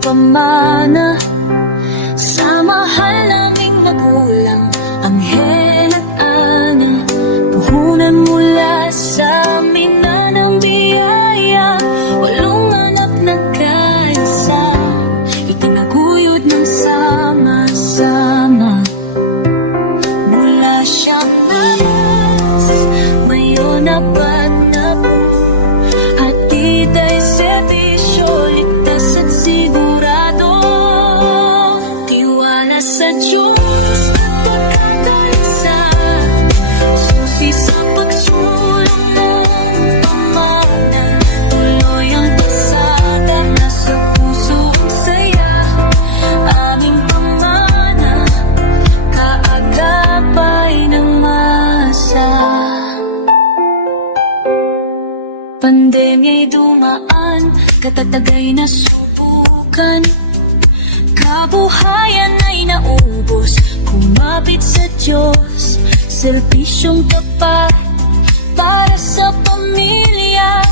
pamana sa mahal naming magulang, Anghel at Ana. Puhunan mula sa amin na ng biyaya, walong anak na kaisa, itinaguyod ng sama-sama. Mula siyang namas, mayon apat na po, at tita'y serbisyo, ligtas at sigurado. Tiwala sa Diyos at pagkakaisa, susi sa pagsulong ng pamana. Tuloy ang pasada, nasa puso ang saya, aming pamana, kaagapay ng masa. Pandemya'y dumaan, katatagay na subukan, kabuhayan ay naubos, kumapit sa Diyos, serbisyong tapat para sa pamilya,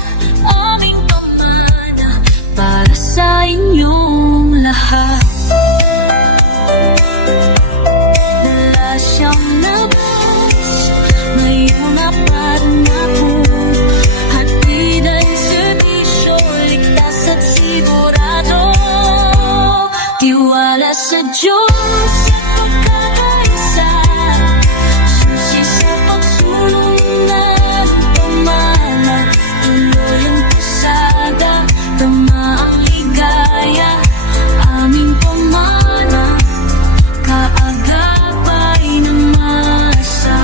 aming pamana para sa inyong lahat. Wala siyang labas, ngayong apat na po, hatid ang serbisyo, ligtas at sigurado. Tiwala sa Diyos at pagkakaisa, susi sa pagsulong ng pamana. Tuloy ang pasada, tama ang ligaya, aming pamana, kaagapay ng masa.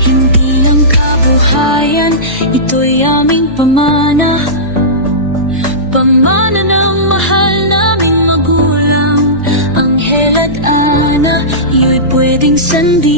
Hindi lang kabuhayan, ito'y aming pamana, pamana ng mahal naming magulang, Anghel at Ana. Iyo'y pwedeng sandi